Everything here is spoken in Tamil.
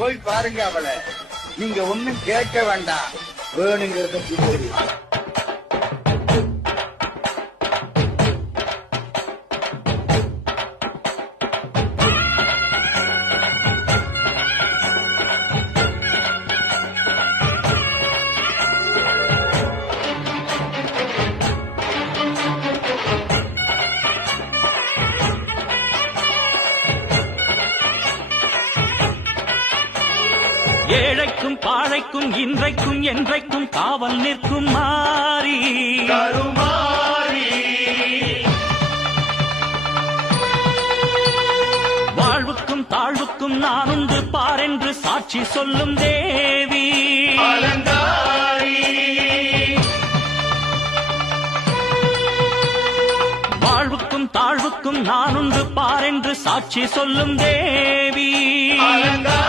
போய் பாருங்க அவளை. நீங்க ஒண்ணும் கேட்க வேண்டாம், வேணுங்கிறத சொல்லி. ஏழைக்கும் பாழைக்கும் இன்றைக்கும் என்றைக்கும் காவல் நிற்கும் மாறி கருமாறி, வாழ்வுக்கும் தாழ்வுக்கும் நானுண்டு பாரென்று சாட்சி சொல்லும் தேவி அலங்காரி. வாழ்வுக்கும் தாழ்வுக்கும் நானுண்டு பாரென்று சாட்சி சொல்லும் தேவி அலங்காரி.